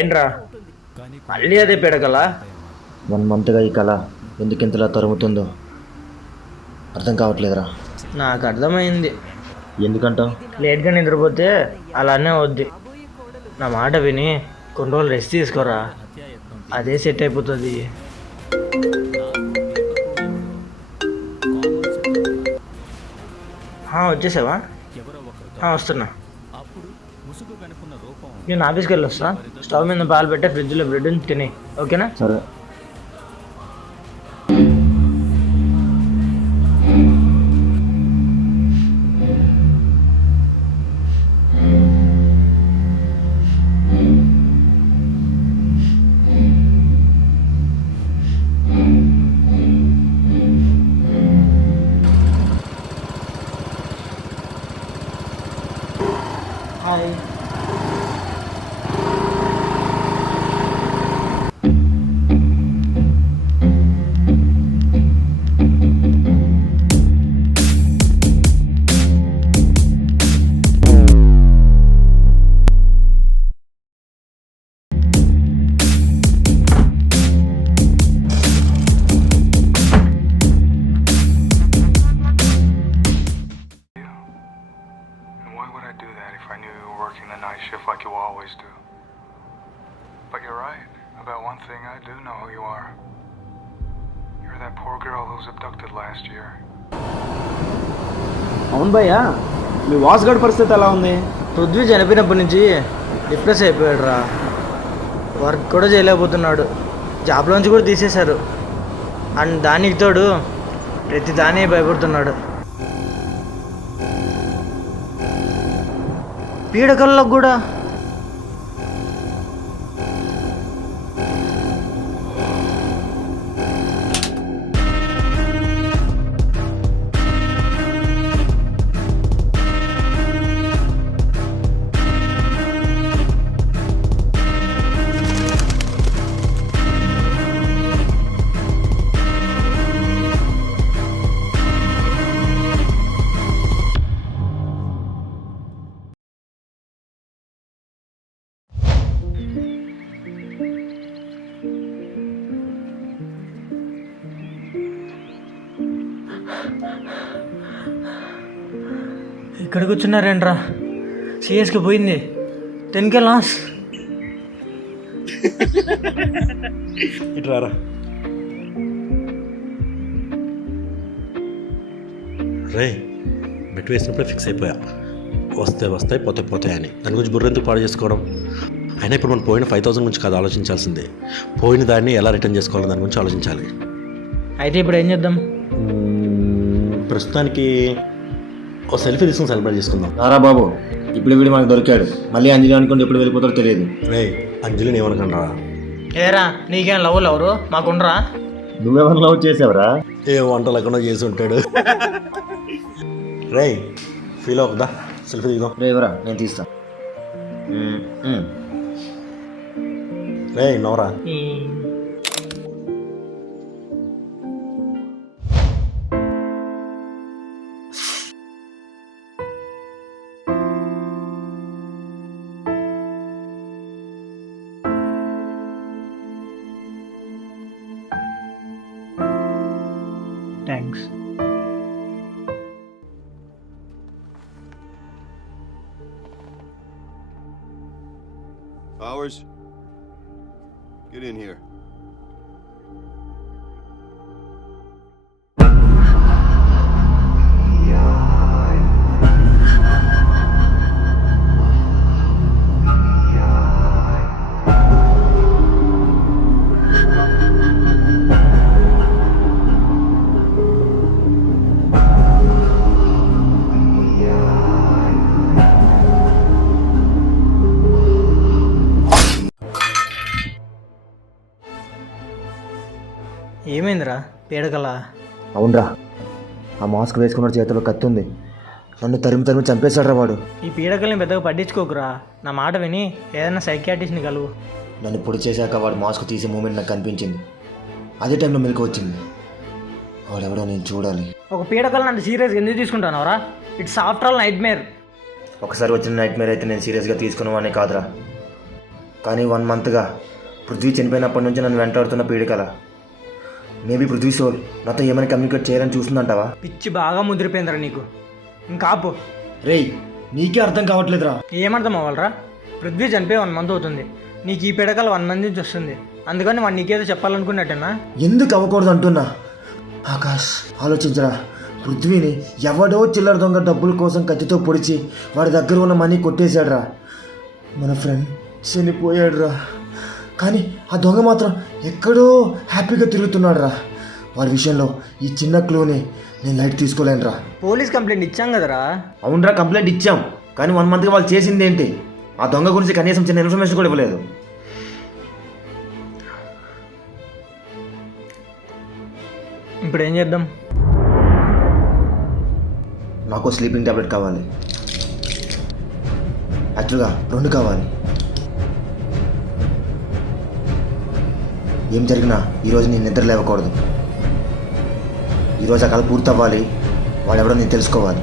ఏంట్రా మళ్ళీ అదే పీడకలా? 1 మంత్గా ఈ కళ ఎందుకు ఇంతలా తరుముతుందో అర్థం కావట్లేదురా. నాకు అర్థమైంది. ఎందుకంటావు? లేట్గా నిద్రపోతే అలానే వద్ది. నా మాట విని కొన్ని రోజులు రెస్ట్ తీసుకోరా, అదే సెట్ అయిపోతుంది. వచ్చేసావా? వస్తున్నా. నేను ఆఫీస్కి వెళ్ళి వస్తా. స్టవ్ మీద పాలు పెట్టే ఫ్రిడ్జ్లో బ్రెడ్ తిని, ఓకేనా? సరే. Hi. Why would I do that if I knew you were working the night shift like you always do? But you're right. About one thing, I do know who you are. You're that poor girl who was abducted last year. అవును భయ్యా, మీ was గడ్ పరిస్థితి ఎలా ఉంది? పృథ్వీ చనిపోయినప్పటి నుంచి depress అయిపోయాడు రా. Work కూడా చేయలేకపోతున్నాడు. జాబ్లోంచి కూడా తీసేశారు. అండ్ దానికి తోడు ప్రతి దాన్ని భయపడుతున్నాడు. పీడకల్లో కూడా. ఇక్కడ కూర్చున్నారేంట్రా? సిఎస్కి పోయింది 10K లాస్. ఇట్రారా. రే బెట్ వేసినప్పుడే ఫిక్స్ అయిపోయా, వస్తే వస్తాయి పోతే పోతాయి అని. దాని గురించి బుర్రెందుకు పాడు చేసుకోవడం? అయినా ఇప్పుడు మనం పోయిన 5,000 గురించి కాదు ఆలోచించాల్సిందే, పోయిన దాన్ని ఎలా రిటర్న్ చేసుకోవాలని దాని గురించి ఆలోచించాలి. అయితే ఇప్పుడు ఏం చేద్దాం? ప్రస్తుతానికి ఓ సెల్ఫీ తీసుకుని సెలబ్రేట్ చేసుకుందాం. రారా బాబు, ఇప్పుడు వీడు మనకు దొరికాడు. మళ్ళీ అంజలి అనుకుంటే ఎప్పుడు వెళ్ళిపోతారో తెలియదు. రే అంజలిని ఏమనుకుని రా. ఏరా నీకేం లవ్వులు ఎవరు మాకుండరా? నువ్వెవరు లవ్ చేసావురా? ఏ వంట లేకుండా చేసి ఉంటాడు. రే ఫీల్ అవుతుందా? సెల్ఫీ దిగుదాం. రేవరా, నేను తీస్తా. రే నవరా. Thanks. Powers, get in here. ఏమైందిరా పీడకలా? అవునరా, ఆ మాస్క్ వేసుకున్న చేతిలో కత్తి ఉంది. నన్ను తరిమి చంపేశాడ్రా వాడు. ఈ పీడకల్ని పెద్దగా పట్టించుకోకురా. నా మాట విని ఏదైనా సైకియాట్రిస్ట్ని కలువు. నన్ను పొడి చేశాక వాడు మాస్క్ తీసే మూమెంట్ నాకు కనిపించింది. అదే టైంలో మెలకు వచ్చింది. వాడెవడో నేను చూడాలి. ఒక పీడకల్ నన్ను సీరియస్గా ఎందుకు తీసుకుంటానవరా? It's after all nightmare. ఒకసారి వచ్చిన నైట్ మేర్ అయితే నేను సీరియస్గా తీసుకునేవాడిని కాదురా. కానీ 1 మంత్గా పృథ్వీ చనిపోయినప్పటి నుంచి నన్ను వెంటాడుతున్న పీడికల. మేబీ పృథ్వీ సోల్ నాతో ఏమైనా కమ్యూనికేట్ చేయాలని చూస్తుందంటావా? పిచ్చి బాగా ముదిరిపోయిందిరా నీకు. ఇంకా ఆపు. రేయ్, నీకే అర్థం కావట్లేదురా. ఏమర్థం అవ్వాలరా? పృథ్వీ చనిపోయి 1 మంత్ అవుతుంది. నీకు ఈ పిడకలు 1 మంత్ నుంచి వస్తుంది. అందుకని వాడు నీకేదో చెప్పాలనుకున్నట్టేనా? ఎందుకు అవ్వకూడదు అంటున్నా? ఆకాష్, ఆలోచించరా. పృథ్వీని ఎవడో చిల్లర దొంగ డబ్బుల కోసం కత్తితో పొడిచి వాడి దగ్గర ఉన్న మనీ కొట్టేశాడురా. మన ఫ్రెండ్ చనిపోయాడురా. కానీ ఆ దొంగ మాత్రం ఎక్కడో హ్యాపీగా తిరుగుతున్నాడు రా. వాడి విషయంలో ఈ చిన్న క్లూని నేను లైట్ తీసుకోలేనురా. పోలీస్ కంప్లైంట్ ఇచ్చాం కదరా. అవునరా, కంప్లైంట్ ఇచ్చాం. కానీ 1 మంత్గా వాళ్ళు చేసింది ఏంటి? ఆ దొంగ గురించి కనీసం చిన్న ఇన్ఫర్మేషన్ కూడా ఇవ్వలేదు. ఇప్పుడు ఏం చేద్దాం? నాకు స్లీపింగ్ టాబ్లెట్ కావాలి. యాక్చువల్గా 2 కావాలి. ఏం జరిగినా ఈరోజు నేను నిద్ర లేవకూడదు. ఈరోజు ఆ కళ పూర్తి అవ్వాలి. వాడెవడో నేను తెలుసుకోవాలి.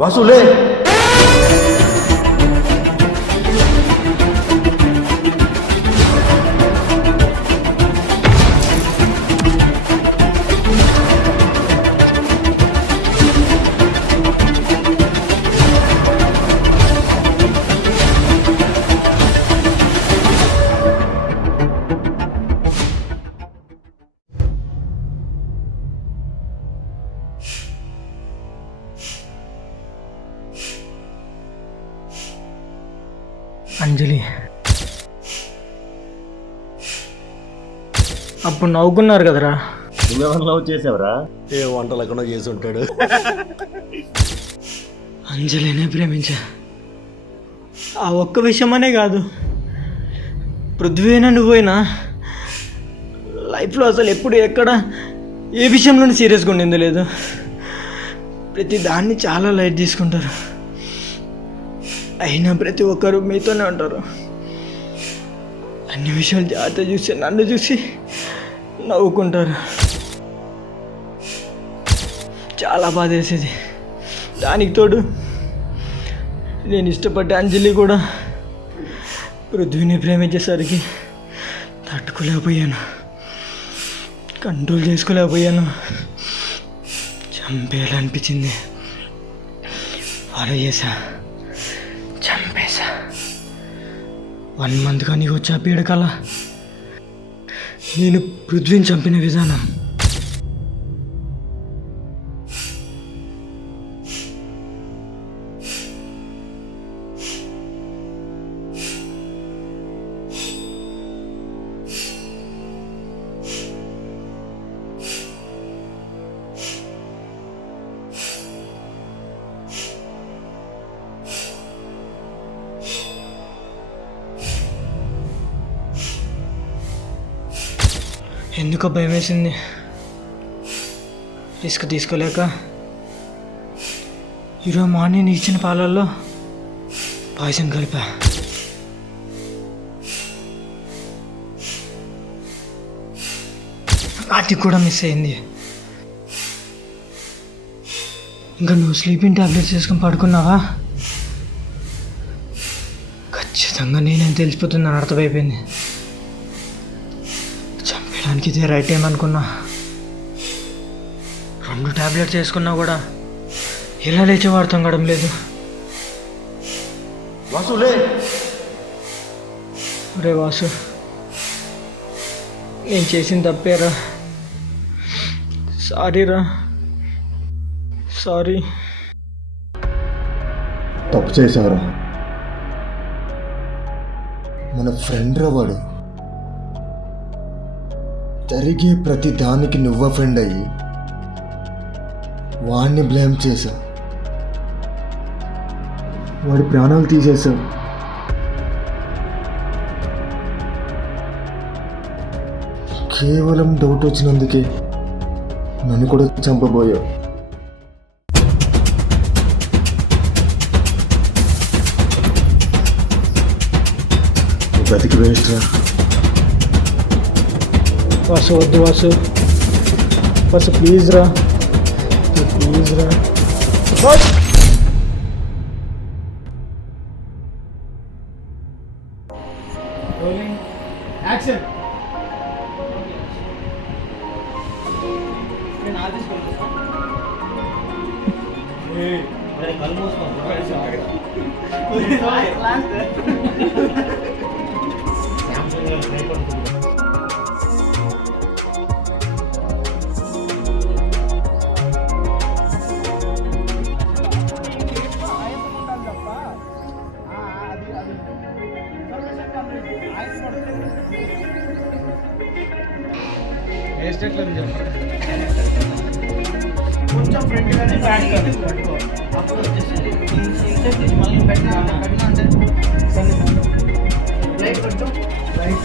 వాసులే. అంజలి అప్పుడు నవ్వుకున్నారు కదరా. నువ్వెవరు లవ్ చేసావురా? ఏ వంటలు ఎక్కడో చేసి ఉంటాడు. అంజలినే ప్రేమించా. ఆ ఒక్క విషయమనే కాదు, పృథ్వీనా నువ్వైనా లైఫ్లో అసలు ఎప్పుడు ఎక్కడ ఏ విషయంలోనూ సీరియస్గా ఉండింది లేదు. ప్రతి దాన్ని చాలా లైట్ తీసుకుంటారు. అయినా ప్రతి ఒక్కరు మీతోనే ఉంటారు. అన్ని విషయాలు జాగ్రత్త చూసి నన్ను చూసి నవ్వుకుంటారు. చాలా బాధ వేసేది. దానికి తోడు నేను ఇష్టపడ్డ అంజలి కూడా పృథ్వీని ప్రేమించేసరికి తట్టుకోలేకపోయాను, కంట్రోల్ చేసుకోలేకపోయాను. చంపేయాలనిపించింది. ఫాలో చేశా, చంపేశా. 1 మంత్గా నీకు వచ్చా పీడకల. నేను పృథ్వీని చంపిన విధానం ఎందుకో భయం వేసింది. రిస్క్ తీసుకోలేక ఈరోజు మార్నింగ్ ఇచ్చిన పాలల్లో పాయసం కలిపా. వాటికి కూడా మిస్ అయింది. ఇంకా నువ్వు స్లీపింగ్ టాబ్లెట్స్ వేసుకొని పడుకున్నావా? ఖచ్చితంగా నేనేం తెలిసిపోతుందని అర్థమైపోయింది. చంపేయడానికి ఇదే రైట్ టైం అనుకున్నా. 2 టాబ్లెట్స్ వేసుకున్నా కూడా ఎలా లేచే అర్థం కావడం లేదు. వాసులే. రే వాసు, నేను చేసిన తప్పేరా. సారీరా, సారీ. తప్పు చేశావురా. మన ఫ్రెండ్ రా వాడు. జరిగే ప్రతి దానికి నువ్వే ఫ్రెండ్ అయ్యి వాడిని బ్లేమ్ చేశావు. వాడి ప్రాణాలు తీసేశావు. కేవలం డౌట్ వచ్చినందుకే నన్ను కూడా చంపబోయావు. బతికి వేస్ట్ రా. వాసు వద్దు వాసు, వాసు ప్లీజ్ రా, ప్లీజ్ రా. యాక్షన్. కొంచెం ఫ్రెండ్ కానీ బ్యాడ్ కానీ పట్టుకో, అప్పుడు వచ్చేసి మళ్ళీ పెట్టినా అంటే లైట్ కొంచెం లైట్